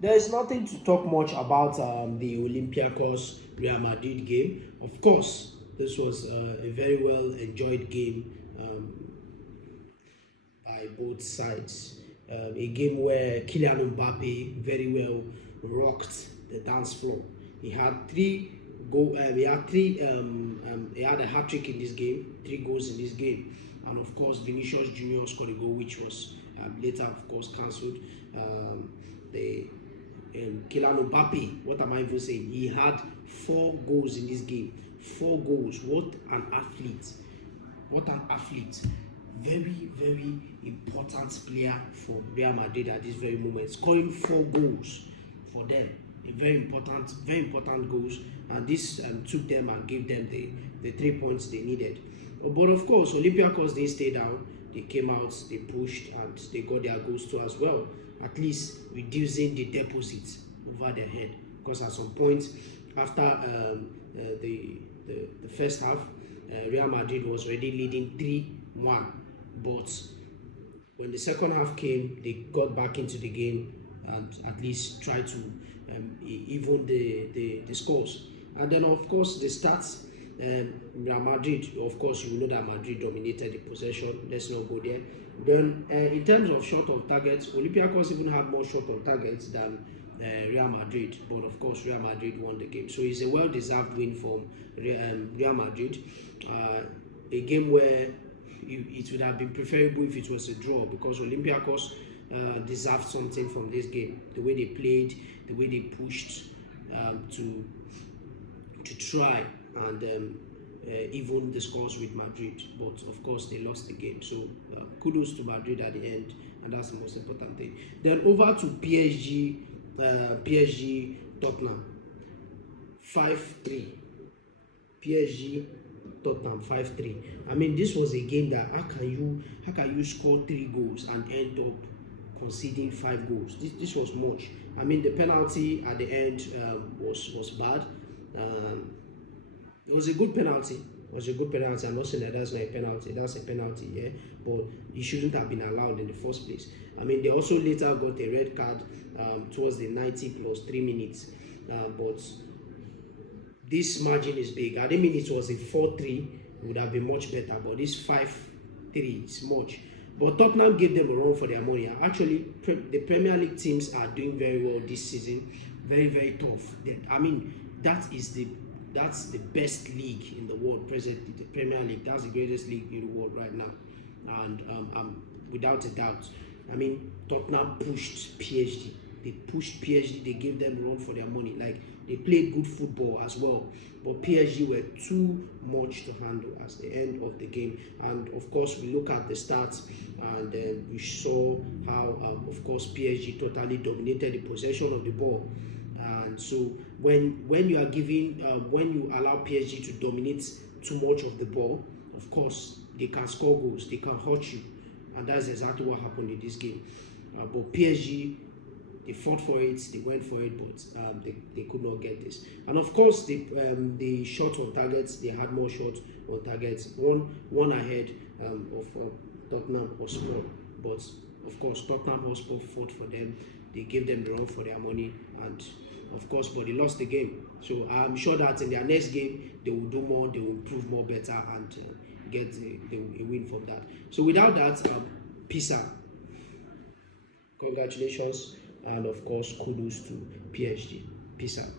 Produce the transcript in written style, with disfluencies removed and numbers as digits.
There is nothing to talk much about the Olympiacos Real Madrid game. Of course, this was a very well enjoyed game by both sides. A game where Kylian Mbappe very well rocked the dance floor. He had he had a hat trick in this game, 3 goals in this game, and of course Vinicius Junior scored a goal, which was later, of course, cancelled. The Kylian Mbappe, what am I even saying? He had 4 goals in this game. 4 goals. What an athlete! What an athlete! Very, very important player for Real Madrid at this very moment. Scoring 4 goals for them. A very important goals, and this took them and gave them the 3 points they needed. But of course, Olympiacos didn't stay down. They came out, they pushed, and they got their goals too as well. At least reducing the deposit over their head. Because at some point, after the first half, Real Madrid was already leading 3-1. But when the second half came, they got back into the game and at least tried to even the scores. And then, of course, the stats. Real Madrid, of course, you know that Madrid dominated the possession. Let's not go there. Then, in terms of shot on targets, Olympiacos even had more shot on targets than Real Madrid. But of course, Real Madrid won the game. So it's a well-deserved win from Real Madrid. A game where it would have been preferable if it was a draw, because Olympiacos deserved something from this game. The way they played, the way they pushed to try and even the scores with Madrid, but of course they lost the game. So kudos to Madrid at the end, and that's the most important thing. Then over to PSG Tottenham 5-3. PSG Tottenham 5-3. I mean, this was a game that how can you score 3 goals and end up conceding 5 goals? This was much. I mean, the penalty at the end was bad. It was a good penalty. It was a good penalty. I'm not saying that that's not a penalty. That's a penalty, yeah. But it shouldn't have been allowed in the first place. I mean, they also later got a red card towards the 90 plus 3 minutes. But this margin is big. I didn't mean it was a 4-3. It would have been much better. But this 5-3 is much. But Tottenham gave them a run for their money. Actually, the Premier League teams are doing very well this season. Very, very tough. I mean, that's the best league in the world presently. The Premier League, that's the greatest league in the world right now, and without a doubt. I mean, Tottenham pushed PSG. They pushed PSG. They gave them a run for their money. Like, they played good football as well, but PSG were too much to handle at the end of the game. And of course, we look at the stats, and we saw how, of course, PSG totally dominated the possession of the ball. And so when you are giving when you allow PSG to dominate too much of the ball, of course they can score goals, they can hurt you, and that's exactly what happened in this game. But PSG, they fought for it, they went for it, but they could not get this. And of course, the shot on targets, they had more shots on targets, one ahead of Tottenham Hotspur. But of course, Tottenham Hotspur fought for them. They gave them the run for their money, and of course, but they lost the game. So I'm sure that in their next game they will do more, they will improve more better, and get a win from that. So without that, peace out. Congratulations, and of course, kudos to PSG. Peace out.